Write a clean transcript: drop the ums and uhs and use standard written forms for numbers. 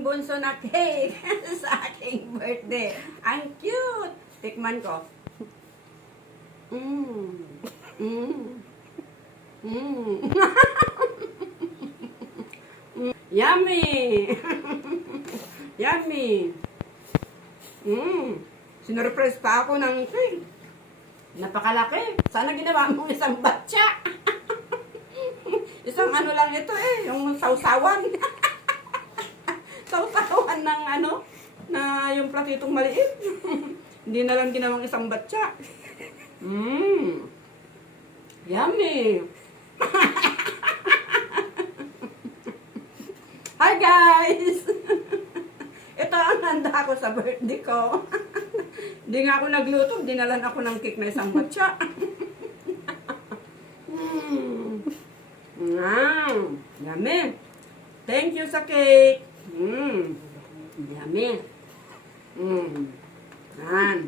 aking bunso na cake sa aking birthday. Ang cute! Tikman ko. Mmm. Mmm. Mmm. Yummy! Yummy! Sinurprese pa ako ng cake. Napakalaki. Sana ginawa mong isang batya. Isang ano lang ito yung sausawan. Sausawan ng na yung platitong maliit. Hindi na lang ginawang isang batya. Yummy! Hi guys! Ito ang handa ko sa birthday ko. Hindi nga ako nagluto, dinalan ako ng cake na isang batya. Yummy! Thank you sa cake! Yummy! Yan.